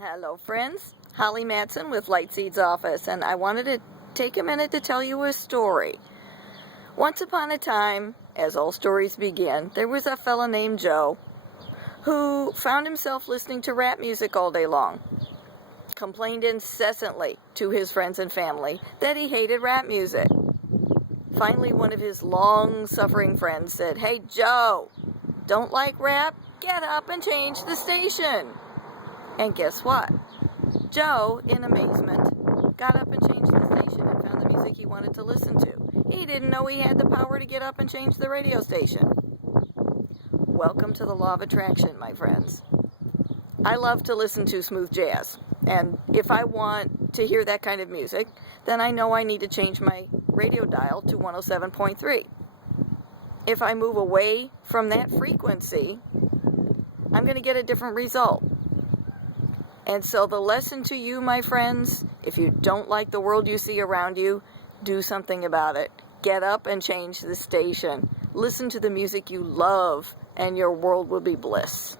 Hello, friends. Holly Madsen with Lightseed's office, and I wanted to take a minute to tell you a story. Once upon a time, as all stories begin, there was a fella named Joe who found himself listening to rap music all day long, complained incessantly to his friends and family that he hated rap music. Finally, one of his long-suffering friends said, "Hey, Joe, don't like rap? Get up and change the station." And guess what? Joe, in amazement, got up and changed the station and found the music he wanted to listen to. He didn't know he had the power to get up and change the radio station. Welcome to the law of attraction, my friends. I love to listen to smooth jazz, and if I want to hear that kind of music, then I know I need to change my radio dial to 107.3. If I move away from that frequency, I'm going to get a different result. And so the lesson to you, my friends, if you don't like the world you see around you, do something about it. Get up and change the station. Listen to the music you love, and your world will be bliss.